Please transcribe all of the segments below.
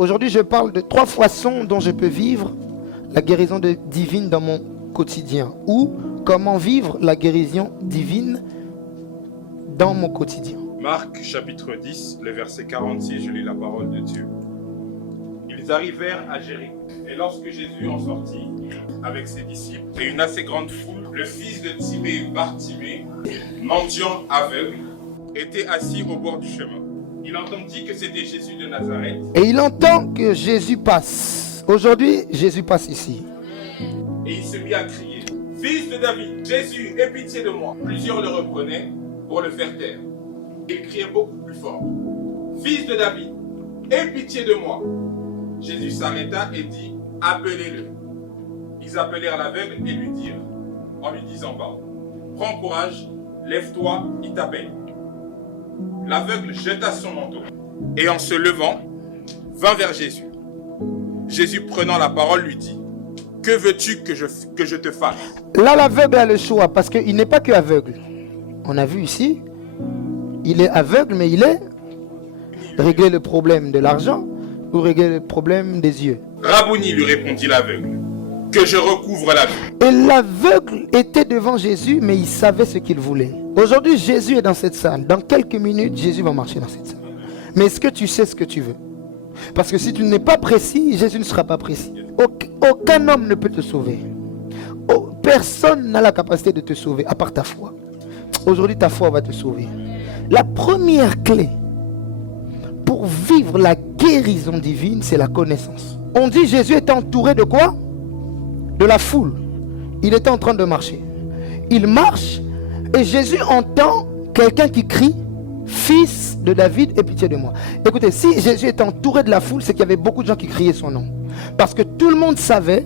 Aujourd'hui, je parle de 3 façons dont je peux vivre la guérison divine dans mon quotidien. Ou comment vivre la guérison divine dans mon quotidien. Marc chapitre 10, le verset 46, je lis la parole de Dieu. Ils arrivèrent à Jéricho. Et lorsque Jésus en sortit avec ses disciples et une assez grande foule, le fils de Timée, Bartimée, mendiant aveugle, était assis au bord du chemin. Il entendit que c'était Jésus de Nazareth. Et il entend que Jésus passe. Aujourd'hui, Jésus passe ici. Et il se mit à crier, « Fils de David, Jésus, aie pitié de moi !» Plusieurs le reprenaient pour le faire taire. Il criait beaucoup plus fort, « Fils de David, aie pitié de moi !» Jésus s'arrêta et dit, « Appelez-le. » Ils appelèrent l'aveugle et lui dirent, en lui disant, « Prends courage, lève-toi, il t'appelle. » L'aveugle jeta son manteau et en se levant, vint vers Jésus. Jésus prenant la parole lui dit, « Que veux-tu que je te fasse ?» Là, l'aveugle a le choix parce qu'il n'est pas que aveugle. On a vu ici, il est aveugle, mais il est régler le problème de l'argent ou régler le problème des yeux. « Rabouni, lui répondit l'aveugle, que je recouvre la vue. » Et l'aveugle était devant Jésus, mais il savait ce qu'il voulait. Aujourd'hui, Jésus est dans cette salle. Dans quelques minutes, Jésus va marcher dans cette salle. Mais est-ce que tu sais ce que tu veux? Parce que si tu n'es pas précis, Jésus ne sera pas précis. Aucun homme ne peut te sauver. Personne n'a la capacité de te sauver, à part ta foi. Aujourd'hui, ta foi va te sauver. La première clé pour vivre la guérison divine, c'est la connaissance. On dit Jésus était entouré de quoi? De la foule. Il était en train de marcher. Il marche et Jésus entend quelqu'un qui crie, « Fils de David, aie pitié de moi ». Écoutez, si Jésus était entouré de la foule, c'est qu'il y avait beaucoup de gens qui criaient son nom. Parce que tout le monde savait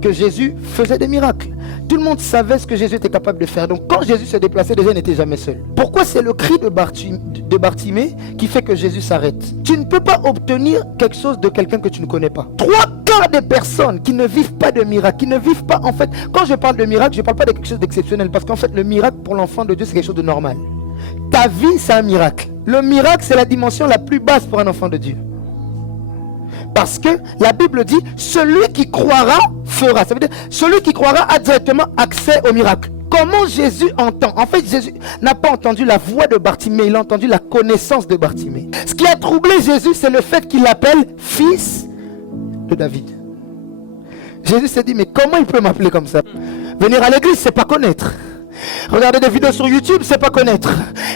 que Jésus faisait des miracles. Tout le monde savait ce que Jésus était capable de faire. Donc quand Jésus se déplaçait, déjà il n'était jamais seul. Pourquoi c'est le cri de Bartimée qui fait que Jésus s'arrête? Tu ne peux pas obtenir quelque chose de quelqu'un que tu ne connais pas. 3/4 des personnes qui ne vivent pas de miracle, qui ne vivent pas en fait, quand je parle de miracle, je ne parle pas de quelque chose d'exceptionnel. Parce qu'en fait le miracle pour l'enfant de Dieu c'est quelque chose de normal. Ta vie c'est un miracle. Le miracle c'est la dimension la plus basse pour un enfant de Dieu. Parce que la Bible dit, celui qui croira fera. Ça veut dire, celui qui croira a directement accès au miracle. Comment Jésus entend? En fait, Jésus n'a pas entendu la voix de Bartimée, il a entendu la connaissance de Bartimée. Ce qui a troublé Jésus, c'est le fait qu'il l'appelle fils de David. Jésus s'est dit, mais comment il peut m'appeler comme ça? Venir à l'église, c'est pas connaître. Regarder des vidéos sur YouTube, c'est pas connaître.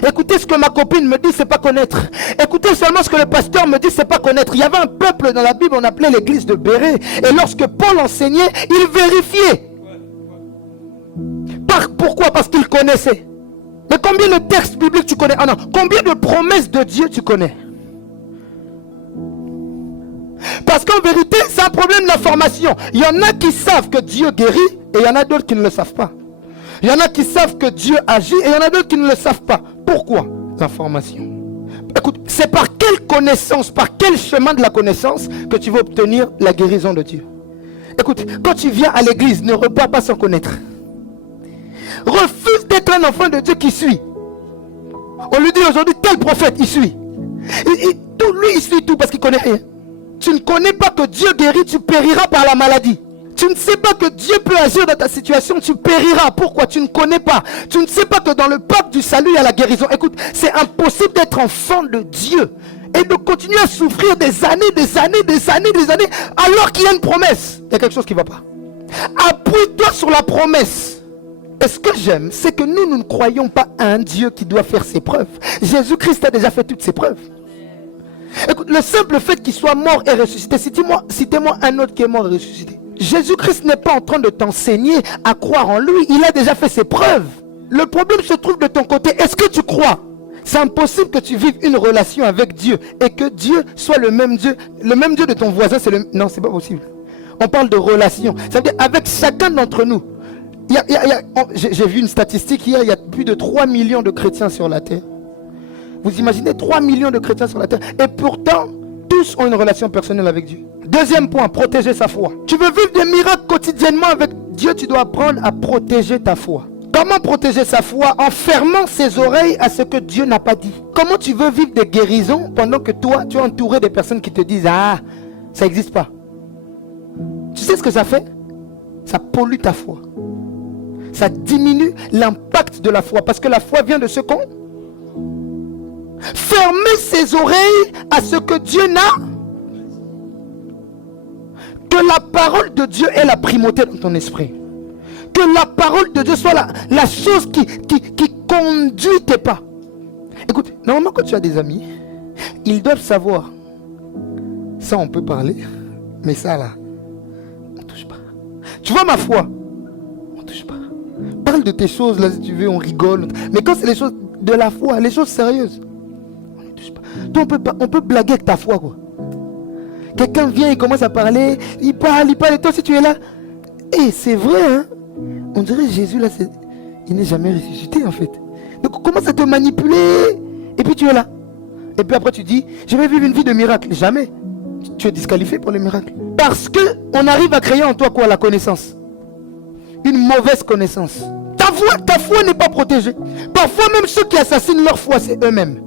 Écouter ce que ma copine me dit, c'est pas connaître. Écouter seulement ce que le pasteur me dit, c'est pas connaître. Il y avait un peuple dans la Bible, on appelait l'église de Bérée. Et lorsque Paul enseignait, il vérifiait. Pourquoi? Parce qu'il connaissait. Mais combien de textes bibliques tu connais? Ah non, combien de promesses de Dieu tu connais? Parce qu'en vérité, c'est un problème d'information. Il y en a qui savent que Dieu guérit et il y en a d'autres qui ne le savent pas. Il y en a qui savent que Dieu agit et il y en a d'autres qui ne le savent pas. Pourquoi? L'information. Écoute, c'est par quelle connaissance, par quel chemin de la connaissance que tu vas obtenir la guérison de Dieu. Écoute, quand tu viens à l'église, ne repars pas sans connaître. Refuse d'être un enfant de Dieu qui suit. On lui dit aujourd'hui, tel prophète, il suit. Lui, il suit tout parce qu'il ne connaît rien. Tu ne connais pas que Dieu guérit, tu périras par la maladie. Tu ne sais pas que Dieu peut agir dans ta situation, tu périras. Pourquoi? Tu ne connais pas. Tu ne sais pas que dans le pacte du salut, il y a la guérison. Écoute, c'est impossible d'être enfant de Dieu et de continuer à souffrir des années, alors qu'il y a une promesse. Il y a quelque chose qui ne va pas. Appuie-toi sur la promesse. Et ce que j'aime, c'est que nous ne croyons pas à un Dieu qui doit faire ses preuves. Jésus-Christ a déjà fait toutes ses preuves. Écoute, le simple fait qu'il soit mort et ressuscité, citez-moi un autre qui est mort et ressuscité. Jésus-Christ n'est pas en train de t'enseigner à croire en lui. Il a déjà fait ses preuves. Le problème se trouve de ton côté. Est-ce que tu crois? C'est impossible que tu vives une relation avec Dieu et que Dieu soit le même Dieu de ton voisin. Non, c'est pas possible. On parle de relation. Ça veut dire avec chacun d'entre nous. J'ai vu une statistique hier. Il y a plus de 3 millions de chrétiens sur la terre. Vous imaginez 3 millions de chrétiens sur la terre. Et pourtant, tous ont une relation personnelle avec Dieu. Deuxième point, protéger sa foi. Tu veux vivre des miracles quotidiennement avec Dieu, tu dois apprendre à protéger ta foi. Comment protéger sa foi? En fermant ses oreilles à ce que Dieu n'a pas dit. Comment tu veux vivre des guérisons pendant que toi, tu es entouré des personnes qui te disent « Ah, Ça n'existe pas. Tu sais ce que ça fait? Ça pollue ta foi. Ça diminue l'impact de la foi. Parce que la foi vient de ce qu'on... Fermez ses oreilles à ce que Dieu n'a. Que la parole de Dieu ait la primauté dans ton esprit. Que la parole de Dieu soit la chose qui conduit tes pas. Écoute, normalement quand tu as des amis, ils doivent savoir. Ça on peut parler. Mais ça là, on touche pas. Tu vois ma foi, on touche pas. Parle de tes choses là si tu veux, on rigole. Mais quand c'est les choses de la foi, les choses sérieuses, on ne touche pas. Toi on peut blaguer avec ta foi quoi. Quelqu'un vient, il commence à parler, il parle, et toi si tu es là, et c'est vrai hein, on dirait Jésus là, il n'est jamais ressuscité en fait. Donc on commence à te manipuler, et puis tu es là. Et puis après tu dis, je vais vivre une vie de miracle. Jamais. Tu es disqualifié pour le miracle. Parce que on arrive à créer en toi quoi? La connaissance. Une mauvaise connaissance. Ta foi n'est pas protégée. Parfois même ceux qui assassinent leur foi, c'est eux-mêmes.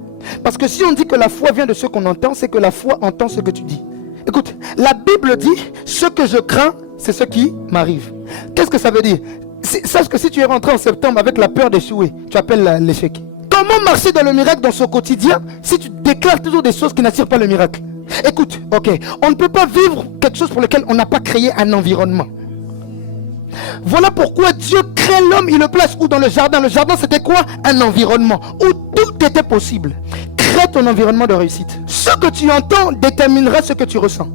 Parce que si on dit que la foi vient de ce qu'on entend, c'est que la foi entend ce que tu dis. Écoute, la Bible dit, ce que je crains, c'est ce qui m'arrive. Qu'est-ce que ça veut dire? Sache que si tu es rentré en septembre avec la peur d'échouer, tu appelles l'échec. Comment marcher dans le miracle dans son quotidien si tu déclares toujours des choses qui n'attirent pas le miracle? Écoute, ok, on ne peut pas vivre quelque chose pour lequel on n'a pas créé un environnement. Voilà pourquoi Dieu crée l'homme, il le place où? Dans le jardin. Le jardin c'était quoi? Un environnement où tout était possible. Crée ton environnement de réussite. Ce que tu entends déterminera ce que tu ressens.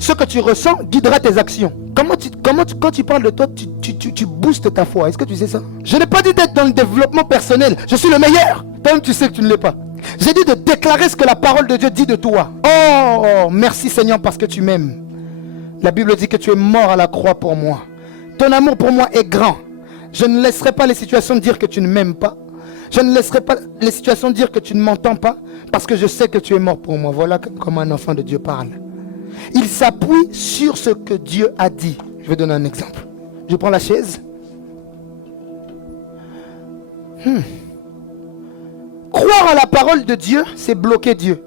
Ce que tu ressens guidera tes actions. Quand tu parles de toi, tu boostes ta foi. Est-ce que tu sais ça? Je n'ai pas dit d'être dans le développement personnel. Je suis le meilleur. Toi-même tu sais que tu ne l'es pas. J'ai dit de déclarer ce que la parole de Dieu dit de toi. Oh, merci Seigneur parce que tu m'aimes. La Bible dit que tu es mort à la croix pour moi. Ton amour pour moi est grand. Je ne laisserai pas les situations dire que tu ne m'aimes pas. Je ne laisserai pas les situations dire que tu ne m'entends pas. Parce que je sais que tu es mort pour moi. Voilà comment un enfant de Dieu parle. Il s'appuie sur ce que Dieu a dit. Je vais donner un exemple. Je prends la chaise. Croire à la parole de Dieu, c'est bloquer Dieu.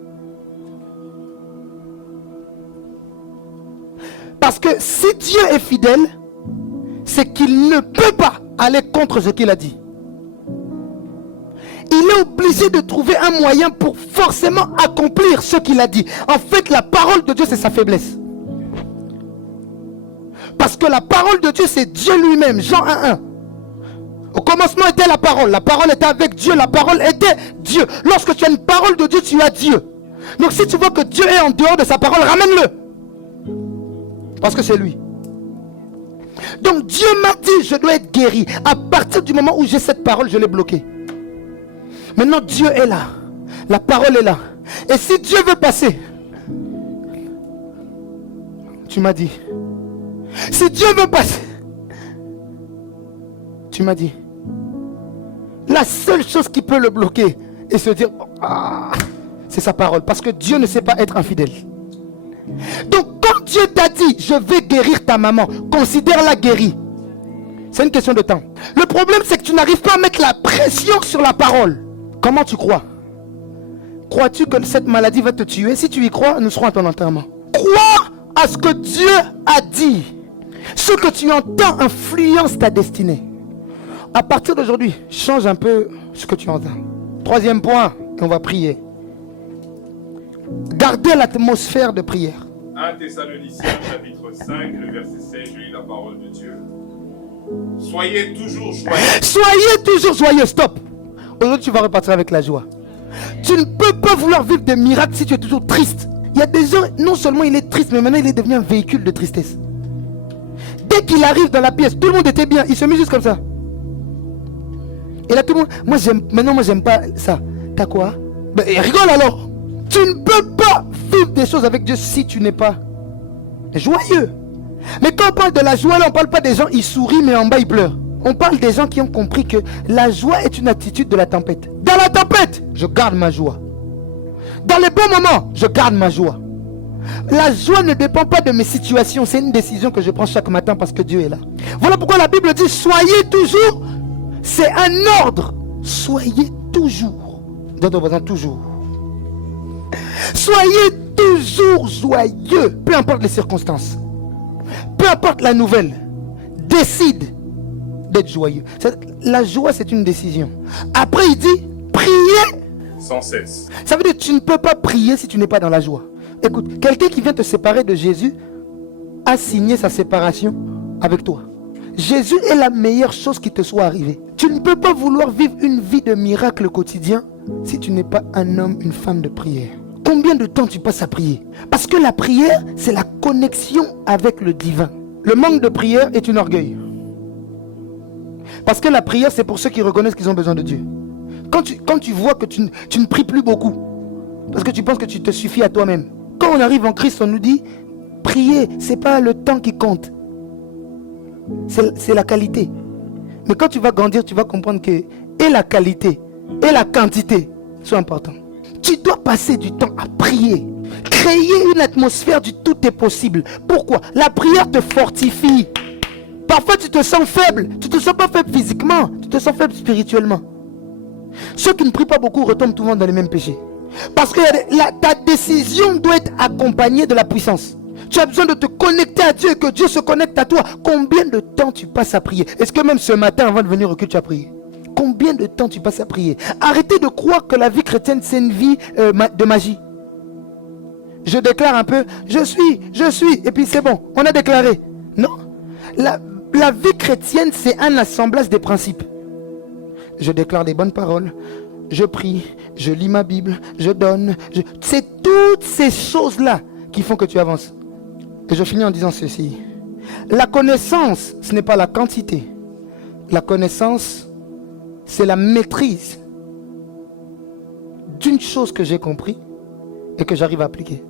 Parce que si Dieu est fidèle, c'est qu'il ne peut pas aller contre ce qu'il a dit. Il est obligé de trouver un moyen pour forcément accomplir ce qu'il a dit. En fait, la parole de Dieu, c'est sa faiblesse. Parce que la parole de Dieu, c'est Dieu lui-même. Jean 1:1. Au commencement était la parole. La parole était avec Dieu. La parole était Dieu. Lorsque tu as une parole de Dieu, tu as Dieu. Donc si tu vois que Dieu est en dehors de sa parole, ramène-le. Parce que c'est lui. Donc Dieu m'a dit, je dois être guéri. À partir du moment où j'ai cette parole, je l'ai bloquée. Maintenant Dieu est là. La parole est là. Et si Dieu veut passer, tu m'as dit. Si Dieu veut passer, tu m'as dit. La seule chose qui peut le bloquer et se dire, c'est sa parole. Parce que Dieu ne sait pas être infidèle. Donc quand Dieu t'a dit, je vais guérir ta maman, considère-la guérie. C'est une question de temps. Le problème c'est que tu n'arrives pas à mettre la pression sur la parole. Comment tu crois? Crois-tu que cette maladie va te tuer? Si tu y crois, nous serons à ton enterrement. Crois à ce que Dieu a dit. Ce que tu entends influence ta destinée. À partir d'aujourd'hui, change un peu ce que tu entends. Troisième point, et on va prier. Gardez l'atmosphère de prière. 1 Thessaloniciens chapitre 5, le verset 16, je lis la parole de Dieu. Soyez toujours joyeux. Soyez toujours joyeux, stop. Aujourd'hui tu vas repartir avec la joie. Tu ne peux pas vouloir vivre des miracles si tu es toujours triste. Il y a des gens, non seulement il est triste, mais maintenant il est devenu un véhicule de tristesse. Dès qu'il arrive dans la pièce, tout le monde était bien, il se met juste comme ça. Et là tout le monde, moi j'aime pas ça. T'as quoi? Ben rigole alors. Tu ne peux pas vivre des choses avec Dieu si tu n'es pas joyeux. Mais quand on parle de la joie, là on parle pas des gens, ils sourient mais en bas ils pleurent. On parle des gens qui ont compris que la joie est une attitude de la tempête. Dans la tempête, je garde ma joie. Dans les bons moments, je garde ma joie. La joie ne dépend pas de mes situations. C'est une décision que je prends chaque matin parce que Dieu est là. Voilà pourquoi la Bible dit, soyez toujours. C'est un ordre. Soyez toujours. Dans ton voisin, toujours. Soyez toujours joyeux, peu importe les circonstances. Peu importe la nouvelle. Décide d'être joyeux. La joie, c'est une décision. Après, il dit, priez sans cesse. Ça veut dire que tu ne peux pas prier si tu n'es pas dans la joie. Écoute, quelqu'un qui vient te séparer de Jésus a signé sa séparation avec toi. Jésus est la meilleure chose qui te soit arrivée. Tu ne peux pas vouloir vivre une vie de miracle quotidien si tu n'es pas un homme, une femme de prière. Combien de temps tu passes à prier? Parce que la prière, c'est la connexion avec le divin. Le manque de prière est un orgueil. Parce que la prière, c'est pour ceux qui reconnaissent qu'ils ont besoin de Dieu. Quand tu vois que tu ne pries plus beaucoup, parce que tu penses que tu te suffis à toi-même. Quand on arrive en Christ, on nous dit, prier, ce n'est pas le temps qui compte. C'est la qualité. Mais quand tu vas grandir, tu vas comprendre que et la qualité et la quantité sont importants. Tu dois passer du temps à prier. Créer une atmosphère du tout est possible. Pourquoi? La prière te fortifie. Parfois tu te sens faible. Tu ne te sens pas faible physiquement. Tu te sens faible spirituellement. Ceux qui ne prient pas beaucoup retombent souvent dans les mêmes péchés. Parce que ta décision doit être accompagnée de la puissance. Tu as besoin de te connecter à Dieu et que Dieu se connecte à toi. Combien de temps tu passes à prier? Est-ce que même ce matin avant de venir au culte tu as prié? Combien de temps tu passes à prier? Arrêtez de croire que la vie chrétienne c'est une vie de magie. Je déclare un peu, je suis, et puis c'est bon, on a déclaré. Non, la vie chrétienne c'est un assemblage des principes. Je déclare des bonnes paroles, je prie, je lis ma Bible, je donne. C'est toutes ces choses-là qui font que tu avances. Et je finis en disant ceci. La connaissance, ce n'est pas la quantité. La connaissance, c'est la maîtrise d'une chose que j'ai compris et que j'arrive à appliquer.